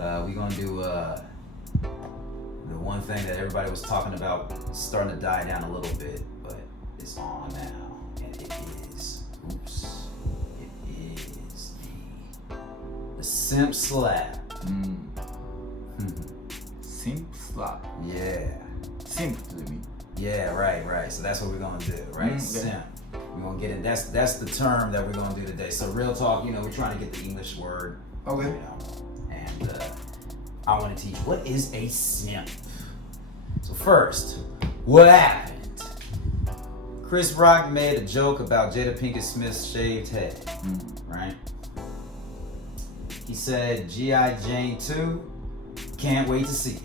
We're gonna do the one thing that everybody was talking about, starting to die down a little bit, but it's on now, and it is the Simp slap. Simp slap. Yeah. Simp to me. Yeah, right. So that's what we're gonna do, right? Okay. Simp. We're gonna get in. That's the term that we're gonna do today. So real talk, we're trying to get the English word. Okay. And I want to teach what is a simp. So first, what happened? Chris Rock made a joke about Jada Pinkett Smith's shaved head, right? He said, G.I. Jane 2, can't wait to see it,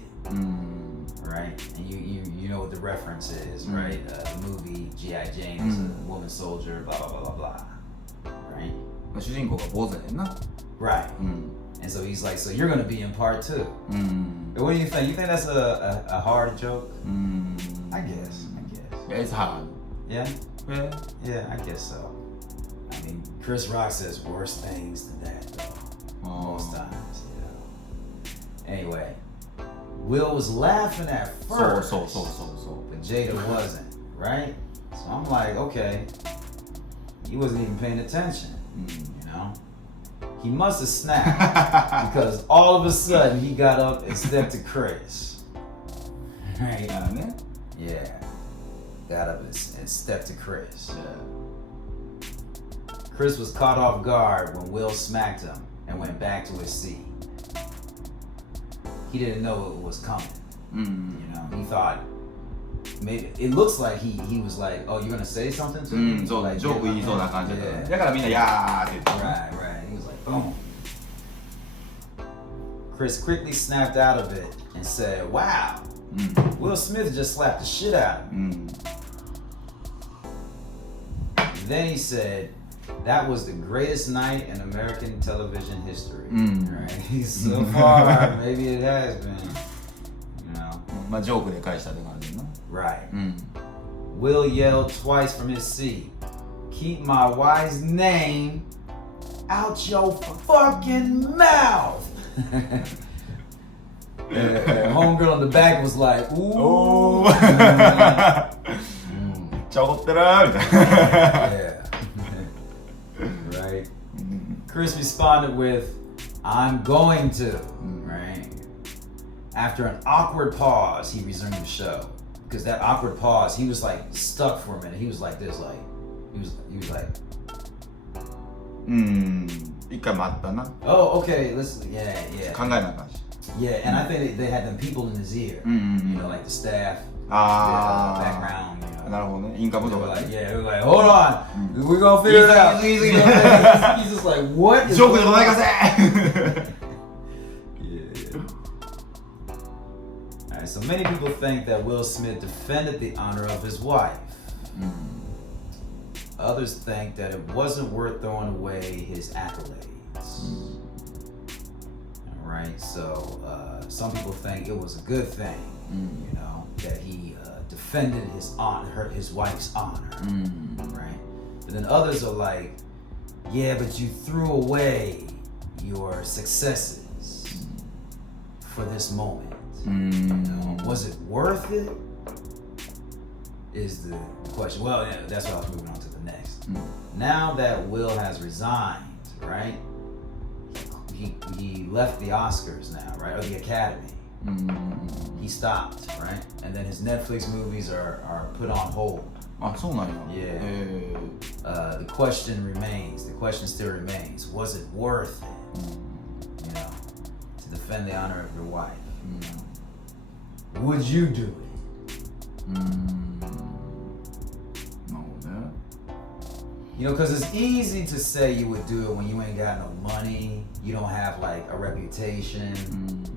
right? And you know what the reference is, right? The movie G.I. Jane is a woman soldier, blah, blah, blah, blah, blah, right? 主人公が坊主やねんな。 Right. And so he's like, so you're going to be in part 2. What do you think? You think that's a hard joke? I guess. Yeah, it's hard. Yeah? Yeah. Yeah, I guess so. I mean, Chris Rock says worse things than that, though. Most times, Anyway, Will was laughing at first. So. But Jada wasn't, right? So I'm like, okay. He wasn't even paying attention, He must have snapped because all of a sudden he got up and stepped to Chris. Right? Yeah. Got up and stepped to Chris. Yeah. Chris was caught off guard when Will smacked him and went back to his seat. He didn't know it was coming. He thought maybe it looks like he was like, oh, you're gonna say something to me? そう、 like, ジョーク言いそうな感じだった。 yeah. だからみんなやーって言って。 Right. He was like, boom. Chris quickly snapped out of it and said, wow, Will Smith just slapped the shit out of me. Then he said, that was the greatest night in American television history. Right? So far, maybe it has been. まあジョークで返したって感じだな。 Right. Will yelled twice from his seat, keep my wife's name out your fucking mouth. Homegirl in the back was like, ooh. めっちゃ怒ってるーみたいな。 Yeah. Right. Chris responded with, I'm going to. Right. After an awkward pause, he resumed the show. Because that awkward pause, he was like stuck for a minute. He was like this, like he was like. 一回待ったな。 Oh, okay. Listen, yeah. 考えなあかんし。 Yeah, and I think they had them people in his ear. Like the staff, the あ background. あ、なるほどね。インカム They と were か like, で。 yeah, they were like, hold on, we're gonna figure it out. Easy. He's just like, what? ジョークでございません。 Yeah. Alright, so many people think that Will Smith defended the honor of his wife. Others think that it wasn't worth throwing away his accolades. Alright, so some people think it was a good thing, that he defended his wife's honor, right? But then others are like, yeah, but you threw away your successes for this moment. Was it worth it? Is the question. Well, yeah, that's why I was moving on to the next. Now that Will has resigned, right? He left the Oscars now, right? Or the Academy. He stopped, right? And then his Netflix movies are put on hold. あ、そうなんや。 Yeah. The question still remains. Was it worth it? To defend the honor of your wife. Would you do it? なるほどね。Because it's easy to say you would do it when you ain't got no money, you don't have like a reputation.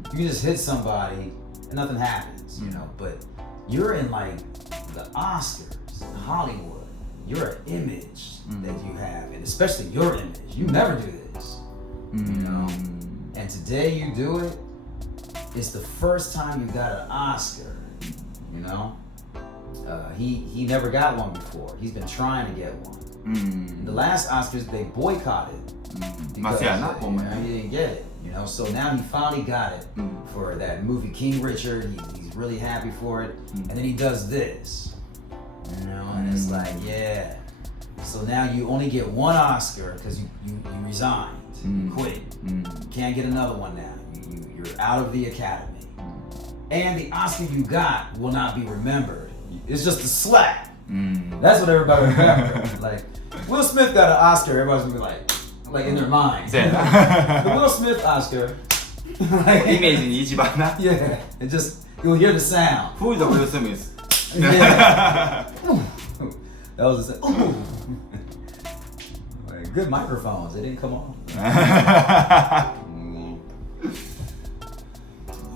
You can just hit somebody and nothing happens, But you're in like the Oscars, Hollywood. You're an image that you have, and especially your image. You never do this, And today you do it. It's the first time you got an Oscar, He never got one before. He's been trying to get one. The last Oscars they boycotted. Because, he didn't get it. You know, so now he finally got it for that movie King Richard. He's really happy for it. And then he does this. You know, and it's like, yeah. So now you only get one Oscar because you resigned. You quit. You can't get another one now. You're out of the Academy. And the Oscar you got will not be remembered. It's just a slap. That's what everybody remembers. Like, Will Smith got an Oscar, everybody's gonna be like in their minds. The Will Smith Oscar. Like, イメージに一番な。 yeah, it just, you'll hear the sound. Who is the Will Smith? Yeah. That was the sound. Like, good microphones, they didn't come on.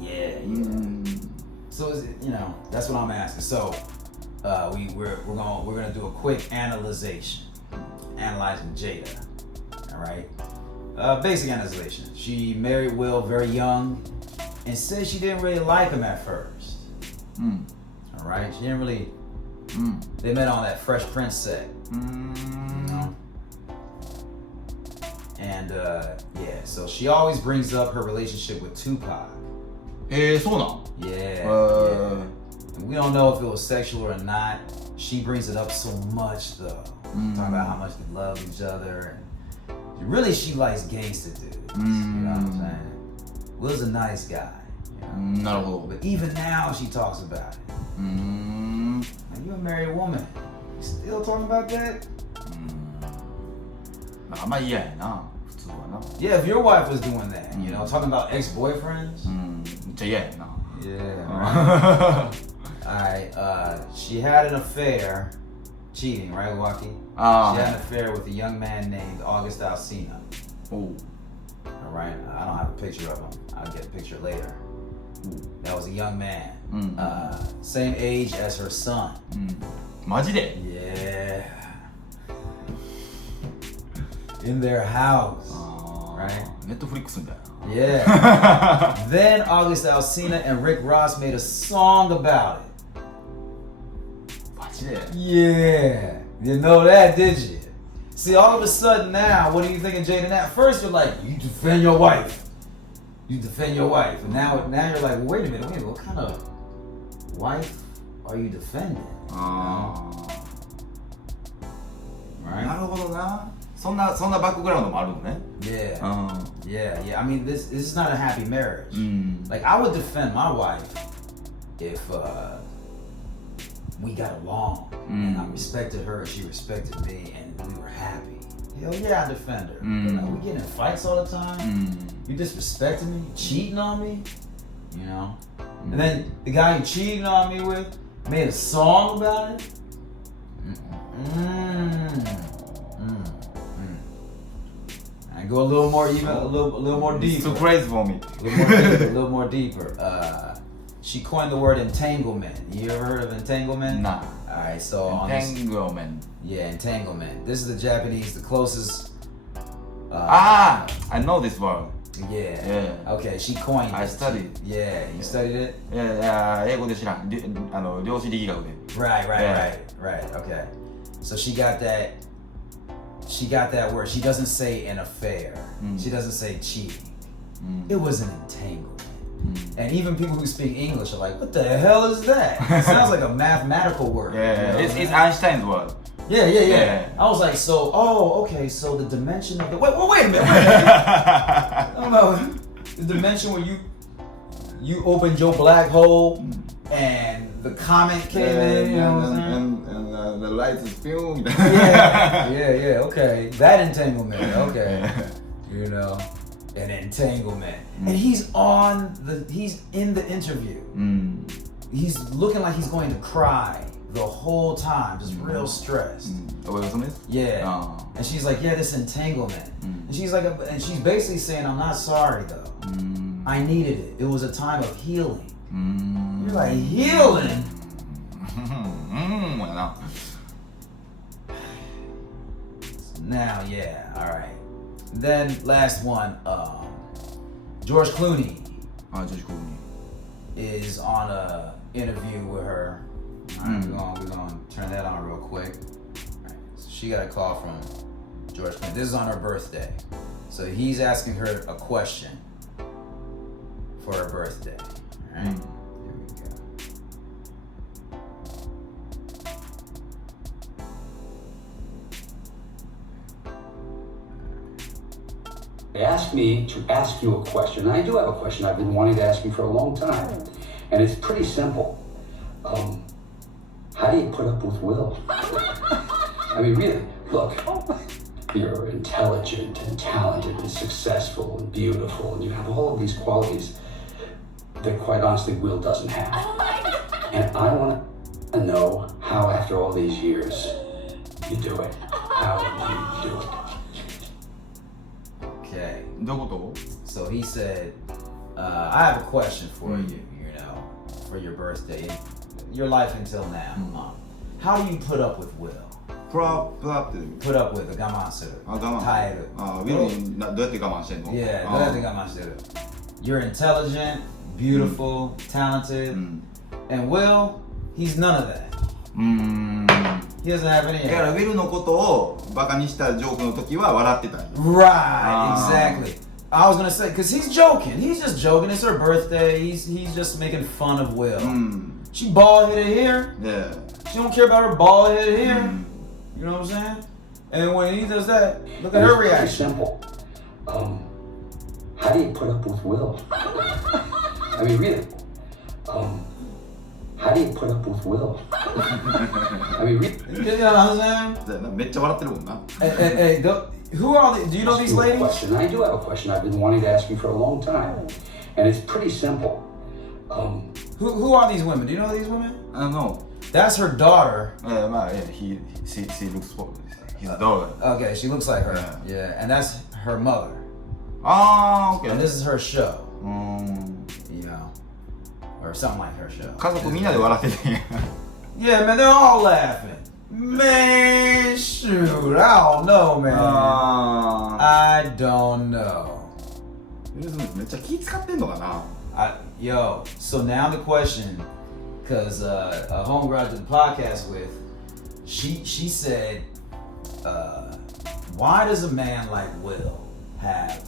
Yeah. So is it, you know, that's what I'm asking. So we're gonna do a quick analyzation, analyzing Jada. All right. Basic analyzation. She married Will very young, and said she didn't really like him at first. All right. She didn't really. They met on that Fresh Prince set. You know? And yeah, so she always brings up her relationship with Tupac. そうなん Yeah. Yeah. And we don't know if it was sexual or not. She brings it up so much though. Talking about how much they love each other. And really, she likes gangster dudes. You know what I'm saying? Will's a nice guy. You know? なるほど。 But even now, she talks about it. Like, you're a married woman. You still talking about that? あんま嫌やな、普通はな。 Yeah, if your wife was doing that, you know, talking about ex-boyfriends. めっちゃ嫌やな。 Yeah. Right. Alright, she had an affair, cheating, right, Waki? She had an affair with a young man named August Alsina. Oh. Alright, I don't have a picture of him. I'll get a picture later. That was a young man. Same age as her son. マジで Yeah. In their house. Right? ネットフリックスみたいな。 Yeah. Then August Alsina and Rick Ross made a song about it. マジで Yeah. You know that, did you? See, all of a sudden now, what are you thinking, Jaden? At first, you're like, you defend your wife. You defend your wife. And now you're like, well, wait a minute, what kind of wife are you defending? な Right? るほどな。そんなバックグラウンドもあるのね。 Yeah. Yeah. I mean, this is not a happy marriage. うん。 Like, I would defend my wife if we got along and I respected her, she respected me, and we were happy. Hell yeah, I defend her. But like, we get in fights all the time. You disrespecting me, you cheating on me, you know. And then the guy you cheated on me with made a song about it. I go a little more even, a little more It's deeper. too crazy for me. A little more deeper. She coined the word entanglement. You ever heard of entanglement? Nah. All right, so on this, Entanglement. yeah, entanglement. This is the Japanese, the closest. I know this word. Yeah. Yeah. Okay, she coined I it. studied. Yeah, you studied it? いや英語で知らん。量子力学で。 Right. Yeah. Okay. So she got that. She got that word. She doesn't say an affair. She doesn't say cheating. It was an entanglement. And even people who speak English are like, what the hell is that? It sounds like a mathematical word. Yeah, You know it's Einstein's word. Yeah. I was like, okay, so the dimension of the wait a minute. No, the dimension where you opened your black hole and the comet came in, you know what I'm saying? And the lights is filmed. Yeah, okay. That entanglement, okay. You know, an entanglement. And he's in the interview. He's looking like he's going to cry the whole time, just real stressed. Will Smith? Yeah. And she's like, yeah, this entanglement. And she's like, and she's basically saying, I'm not sorry though. I needed it. It was a time of healing. You're like, healing? Now, yeah, all right. Then last one, George Clooney is on a interview with her. All right, we're gonna turn that on real quick. All right, so she got a call from George Clooney. This is on her birthday. So he's asking her a question. for her birthday. All right, here we go. They asked me to ask you a question, and I do have a question I've been wanting to ask you for a long time, and it's pretty simple. How do you put up with Will? I mean, really, look, you're intelligent and talented and successful and beautiful, and you have all of these qualities that, quite honestly, Will doesn't have. And I want to know how, after all these years, you do it. How you do it. Okay. どういうこ So he said, I have a question for you, you know, for your birthday, your life until now. How do you put up with Will? と？プラって Put up with 我慢する。我慢。耐える。ウィルにどうやって我慢してんの？ Yeah, どうやって我慢してる？ You're intelligent, beautiful, talented, and Will, he's none of that. He doesn't have any of だからウ that. ィルのことをバカにしたジョークの時は笑ってたんよ。 Right, exactly. I was gonna say, because he's joking. He's just joking. It's her birthday. He's just making fun of Will. She bald-headed here. Yeah. She don't care about her bald-headed here. You know what I'm saying? And when he does that, look at And her it's pretty reaction. simple. How do you put up with Will? I mean, really. How do you put up with Will? I mean, really. You know what I'm saying? だよなめっちゃ笑ってるもんな。 Hey, who are they? Do you know these Ask you a ladies? question. I do have a question I've been wanting to ask you for a long time, and it's pretty simple. Who are these women? Do you know these women? の That's her daughter. まあ、she looks for his daughter. Okay, she looks like her. Yeah, and that's her mother. あー、And OK。 this is her show. You know, or something like her show. 家族みんなで笑っててんや。 Yeah, man, they're all laughing. Man, shoot, I don't know, man. あ I don't know. ー。めっちゃ気使ってんのかな？ Yo, so now the question, because a homegirl I did the podcast with, she said, why does a man like Will have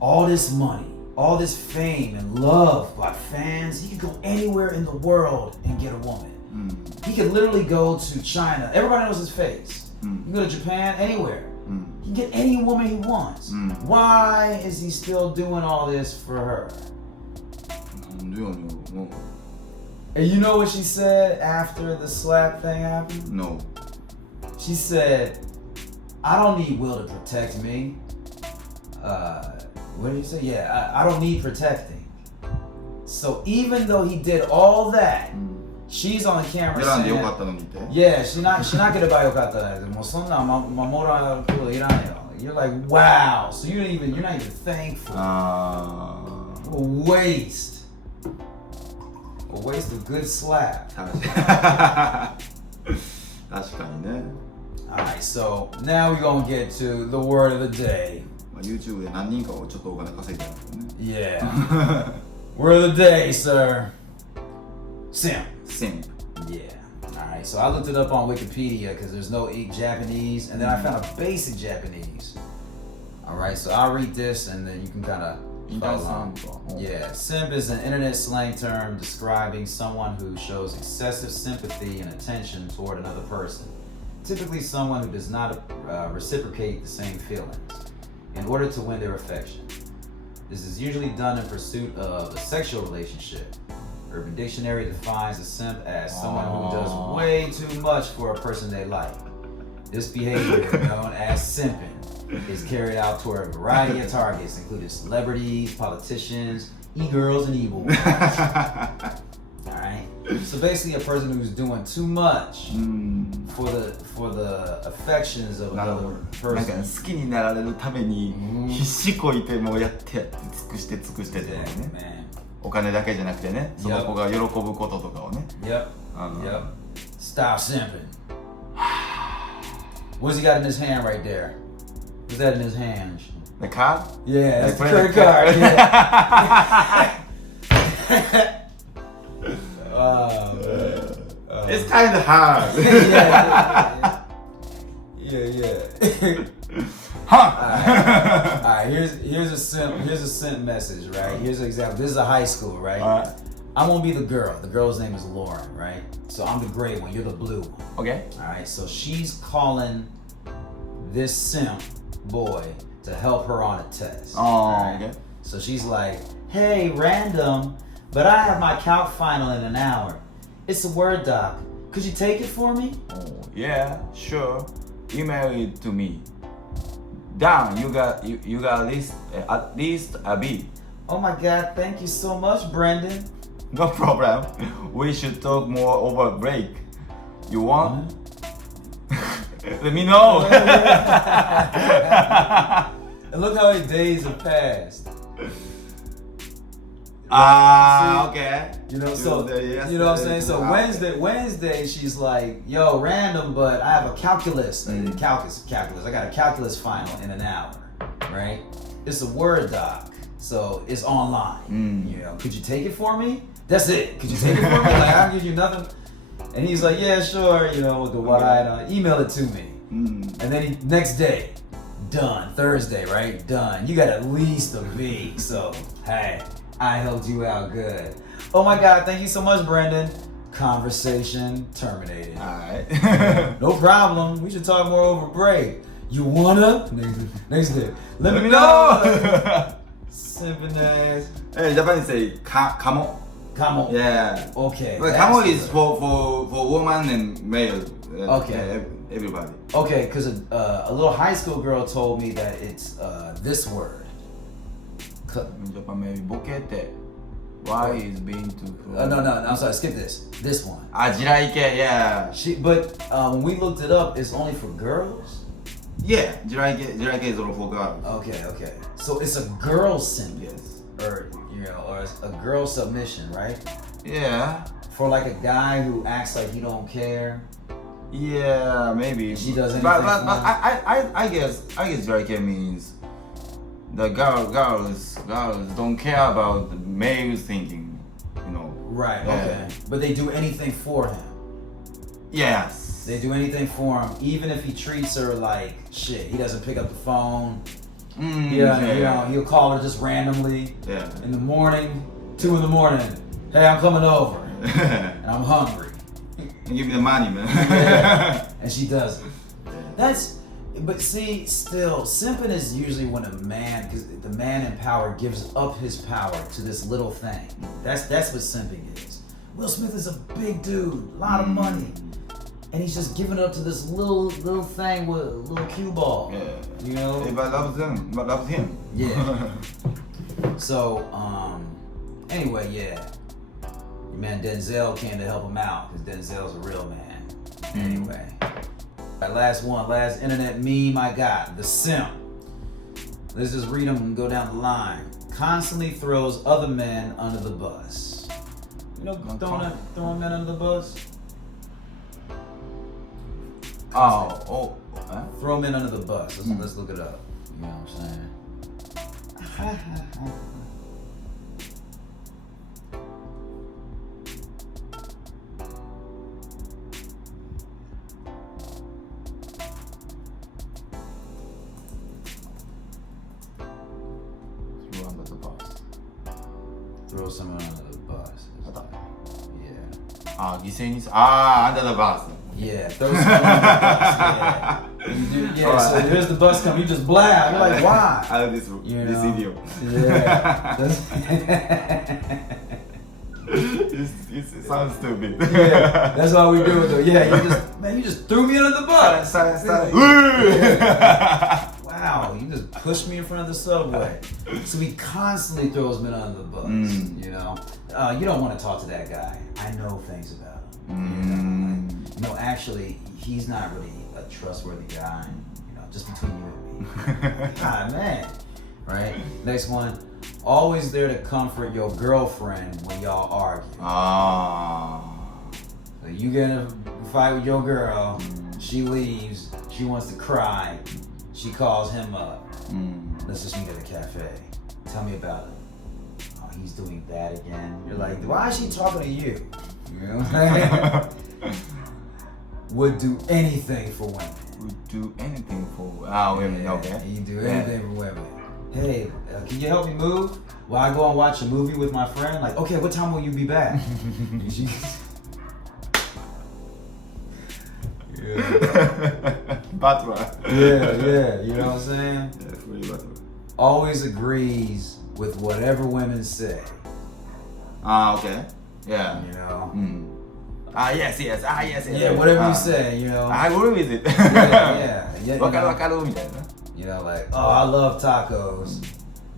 all this money, all this fame and love by fans? He could go anywhere in the world and get a woman. He could literally go to China. Everybody knows his face. He can go to Japan, anywhere. He can get any woman he wants. Why is he still doing all this for her? なんでやねん。And you know what she said after the slap thing happened? No. She said, I don't need Will to protect me. What did you say? Yeah, I don't need protecting. So even though he did all that, she's on the camera 選んでよ saying, かったのにって。 yeah, she's not gonna buy yokata. もうそんな守られることいらんよ. You're like, wow. So you're not even thankful. あ A waste. A waste of good slap. 確かにね。Alright, so now we're gonna get to the word of the day. YouTube で何人かをちょっとお金稼いでるんだよね。 Yeah. Word of the day, sir. Simp. Simp. Yeah. Alright, so I looked it up on Wikipedia because there's no Japanese, and then I found a basic Japanese. Alright, so I'll read this and then you can kind of follow along. Yeah, simp is an internet slang term describing someone who shows excessive sympathy and attention toward another person. Typically someone who does not reciprocate the same feelings in order to win their affection. This is usually done in pursuit of a sexual relationship. Urban Dictionary defines a simp as someone who does way too much for a person they like. This behavior, known as simping, is carried out toward a variety of targets, including celebrities, politicians, e-girls, and e-boys. Alright? So basically a person who's doing too much for the affections of なるほ another ど。なんか person. 好きになられるために必死こいてもうやって尽くしてってことね。 Man. お金だけじゃなくてね、その子が喜ぶこととかをね。 Yep. Yep. Stop simping. What's he got in his hand right there? What's that in his hand? The card? Yeah, it's the Like credit credit card. card. Yeah. Oh, man. It's kind of hard. Yeah. Huh? Alright, here's a simp message, right? Here's an example. This is a high school, right? I'm gonna be the girl. The girl's name is Lauren, right? So I'm the gray one, you're the blue one. Okay. Alright, so she's calling this simp boy to help her on a test. Oh, okay. So she's like, hey, random, but I have my calc final in an hour. It's a Word doc. Could you take it for me? Oh, yeah, sure. Email it to me. Damn, you got at least a B. Oh my God, thank you so much, Brendan. No problem. We should talk more over break. You want? Let me know. And look how many days have passed. Okay. You know, so Yes, you know what I'm saying. So Wednesday, she's like, "Yo, random, but I have a calculus. Calculus. I got a calculus final in an hour, right? It's a Word doc, so it's online. You know, could you take it for me? That's it. Could you take it for me? Like, I'll give you nothing." And he's like, "Yeah, sure. You know, with the wide email it to me." And then next day, done. Thursday, right? Done. You got at least a B. So hey, I helped you out good. Oh my God, thank you so much, Brendan. Conversation terminated. Alright. No problem. We should talk more over break. You wanna? Next day. Let me know. know. Simping ass. Hey, Japanese say kamo. Come on. Yeah. Okay. But that's kamo is good. for woman and male. Okay. Everybody. Okay, because a little high school girl told me that it's this word. In Japan, maybe bokete. Why is being too? No, I'm sorry. Skip this. This one. Jiraike, yeah. But when we looked it up, it's only for girls. Yeah, jiraike is all for girls. Okay. So it's a girl simp, Yes. or it's a girl submission, right? Yeah. For like a guy who acts like he don't care. Yeah, maybe. She does anything. But I guess jiraike means the girls don't care about the male's thinking, you know. Right. Yeah. Okay. But they do anything for him. Yes. They do anything for him, even if he treats her like shit. He doesn't pick up the phone. He'll call her just randomly. Yeah. In the morning, 2 a.m. Hey, I'm coming over, and I'm hungry. Give me the money, man. Yeah. And she doesn't. But see, still, simping is usually when a man, because the man in power gives up his power to this little thing. That's what simping is. Will Smith is a big dude, a lot of money, and he's just giving up to this little thing with a little cue ball. Yeah. You know. Everybody loves him. Yeah. So, anyway, yeah. Your man Denzel came to help him out because Denzel's a real man. Anyway. All right, last internet meme I got. The simp. Let's just read them and go down the line. Constantly throws other men under the bus. You know, throwing men under the bus? Throw men under the bus. Let's look it up. You know what I'm saying? Throw someone under the bus. Yeah. 犠牲にunder the bus. Yeah, throw someone under the bus. Yeah. So here's the bus coming. You just blab. You're like, why? I love this video. Yeah. It sounds stupid. Yeah, that's all we do with it. Yeah, you just threw me under the bus. Wow, you just pushed me in front of the subway. So he constantly throws men under the bus. You know, you don't want to talk to that guy. I know things about him. You know, actually, he's not really a trustworthy guy. You know, just between you and me. God, man. Right. Next one. Always there to comfort your girlfriend when y'all argue. So you get in a fight with your girl. She leaves. She wants to cry. She calls him up. Let's just meet at a cafe. Tell me about it. Oh, he's doing that again. You're like, why is she talking to you? You know what I'm saying? Would do anything for women. would do anything for women. Yeah, Okay. You do anything for women. Hey, can you help me move? While I go and watch a movie with my friend, like, okay, what time will you be back? Butler. Yeah, you know what I'm saying? Yeah, free butler. Always agrees with whatever women say. Okay. Yeah. You know? Yes. Yes. Yeah, whatever you say, you know? I agree with it. Yeah. You わかるわかるみたいな。 You know, like, oh, I love tacos.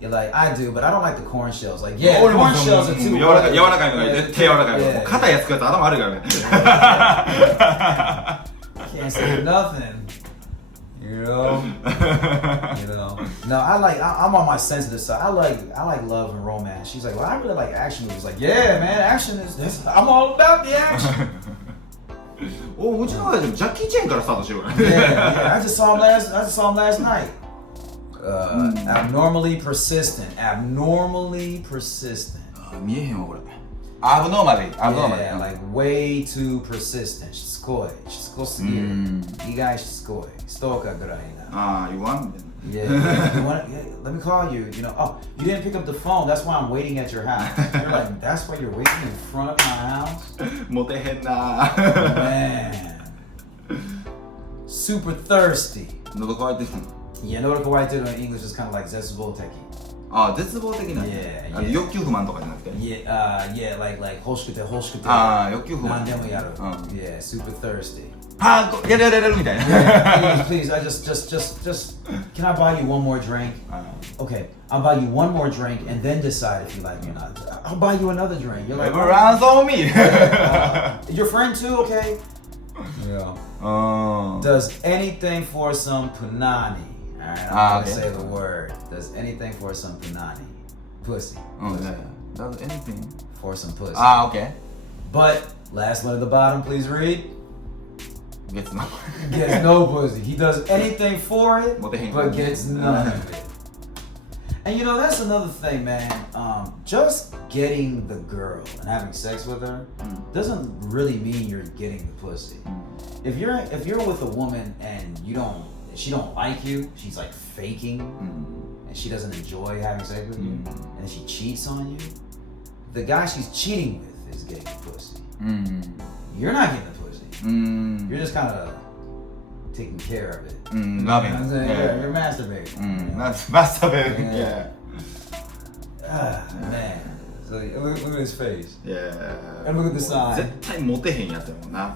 You're like, I do, but I don't like the corn shells. Like, yeah, 俺も corn shells are too 柔らかいのが絶対柔らかいの。 Yeah. もう硬いやつ食うと頭悪いからね。 Can't say nothing. You know? No, I'm on my sensitive side. I like love and romance. She's like, well, I really like action movies. Like, yeah, man, action is this. I'm all about the action. うちの親父もジャッキー・チェンからスタートしてるからね。yeah. I just saw him last night. Abnormally persistent. 見えへんわこれ。Abnormally. Yeah, like way too persistent. しつこすぎる。意外しつこい。ストーカーぐらいな。You want? Yeah, let me call you. You know, oh, you didn't pick up the phone. That's why I'm waiting at your house. You're like, that's why you're waiting in front of my house? モテへんな。 Man. Super thirsty. 喉乾いてる。 Yeah, no, what in English is kind of like 絶望的. 絶望的な。 Yeah. 欲求不満とかじゃなくて。Yeah, like 欲しくて。欲求不満。何でもやる。Yeah, super thirsty. やるみたいな。 Yeah, please, I just, can I buy you one more drink? Okay, I'll buy you one more drink and then decide if you like me or not. I'll buy you another drink. You're like, Everyone's on me. Your friend too, okay? Yeah. Does anything for some punani? Alright, I'm gonna say the word. Does anything for some punani? Pussy. Does anything for some pussy. Okay. But last one at the bottom, please read. Gets no pussy. He does anything for it, but gets none of it. And you know, that's another thing, man. Just getting the girl and having sex with her doesn't really mean you're getting the pussy. If you're with a woman and she don't like you, she's like faking, and she doesn't enjoy having sex with you, and she cheats on you, the guy she's cheating with is getting the pussy. You're not getting the pussy. You're just kind of taking care of it. Loving. Yeah, you're masturbating. Masturbating. Yeah. Man. So look at his face. Yeah. And look at the sign. 絶対モテへんやつやもんな。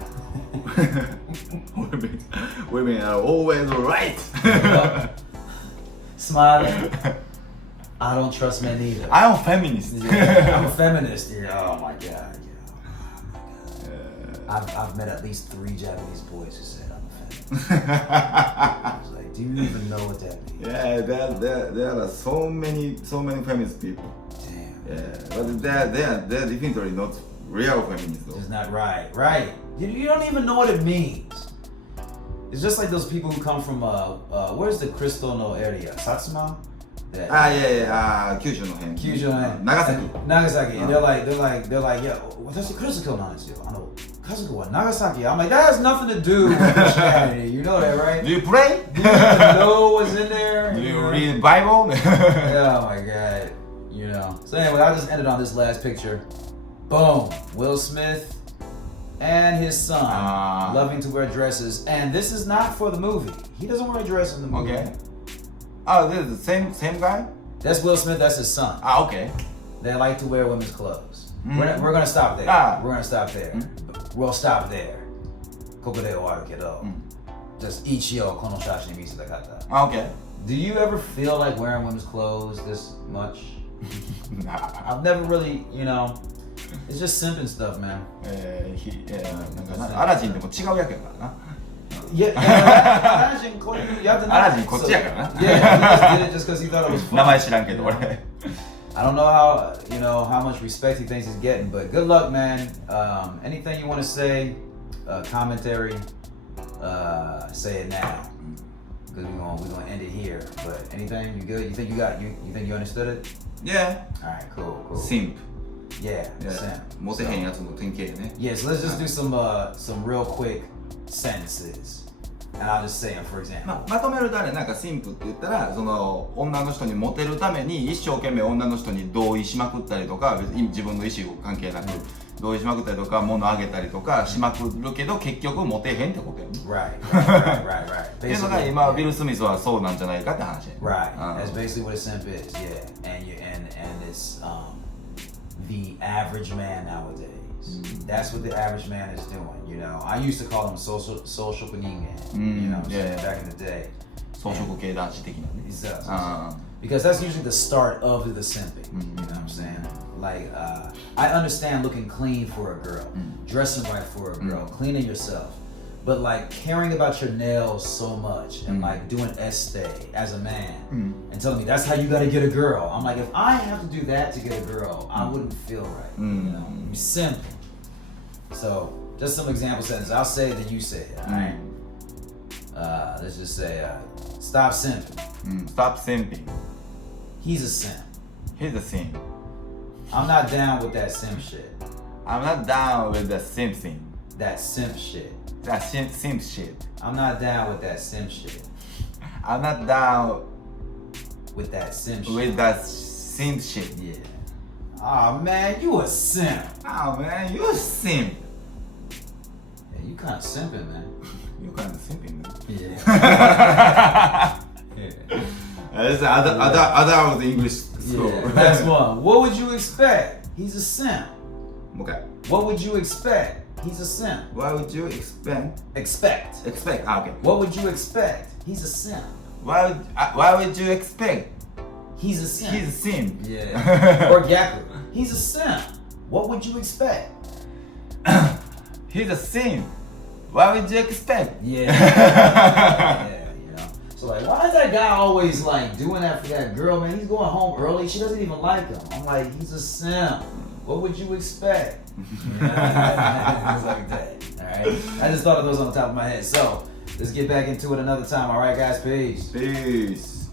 Women are always right. Smiling. I don't trust men either. I'm a feminist. Yeah, I'm a feminist. Yeah. Oh my god. I've met at least 3 Japanese boys who said I'm a feminist. I was like, do you even know what that means? Yeah, there are so many feminist people. Damn. Yeah, but they're definitely not real feminists though. It's not right. You don't even know what it means. It's just like those people who come from where's the Crystal no area? Satsuma? Yeah. 九州の辺。長崎。And they're like, yeah, 私クリスト教なんですよ。家族は長崎. I'm like, that has nothing to do with Christianity. You know that, right? Do you pray? Do you even know what's in there? Do you read the Bible? Oh my god. You know. So anyway, I just ended on this last picture. Boom. Will Smith and his son loving to wear dresses. And this is not for the movie. He doesn't wear a dress in the movie. Okay. This is the same guy? That's Will Smith, that's his son. Okay. They like to wear women's clothes. We're gonna stop there. We're gonna stop there. We'll stop there. ここで終わるけど just 一応この写真見せたかった。Okay. Do you ever feel like wearing women's clothes this much? Nah. I've never really, it's just simp and stuff, man. アラジンでも違う役やからな。Yeah, Imagine こういうやってない。アラジンこっちやからな。Yeah, he just did it just because he thought it was fun. 名前知らんけど俺。I don't know how much respect he thinks he's getting, but good luck, man. Anything you want to say, commentary, say it now. Because we're gonna end it here. But anything, you good? You think you understood it? Yeah. All right, cool. Simp. Yeah. Simp. モテへんやつの典型ね。Yeah, so let's just do some real quick sentences. And I'll just say them, for example. まとめるとあれなんかシンプって言ったらその女の人にモテるために一生懸命女の人に同意しまくったりとか別に自分の意思関係なく同意しまくったりとか物あげたりとかしまくるけど結局モテへんってことやね。Right. っていうのが今ウィル・スミスはそうなんじゃないかって話やね。Right. That's basically what a simp is. Yeah. And it's the average man nowadays. That's what the average man is doing. You know, I used to call them social panini man. You know, back in the day. 草食系男子的なね。Because that's usually the start of the simping. You know what I'm saying? Like, I understand looking clean for a girl, dressing right for a girl, cleaning yourself. But like caring about your nails so much and like doing estee as a man and telling me that's how you gotta get a girl. I'm like, if I have to do that to get a girl, I wouldn't feel right. You know, I'm simping. So just some example sentences. I'll say it, then you say it. All right. Let's just say, stop simping. Stop simping. He's a simp. He's a simp. I'm not down with that simp shit. I'm not down with the simp thing. That simp shit. That simp shit. I'm not down with that simp shit. I'm not down with that simp shit. With that simp shit. Yeah. Oh man, you a simp. Oh man, you a simp. Yeah, you kind of simping, man. You kind of simping, man. Yeah. That's other English school. Yeah. Last one. What would you expect? He's a simp. Okay. What would you expect? He's a simp. What would you expect? Expect. Okay. What would you expect? He's a simp. Why would you expect? He's a simp. He's a simp. Yeah. Or Gaku. He's a simp. What would you expect? He's a simp. What would you expect? Yeah. Yeah, you know. So like, why is that guy always like doing that for that girl, man? He's going home early. She doesn't even like him. I'm like, he's a simp. What would you expect? Things like that. Alright. I just thought of those on the top of my head. So let's get back into it another time. Alright guys, peace. Peace.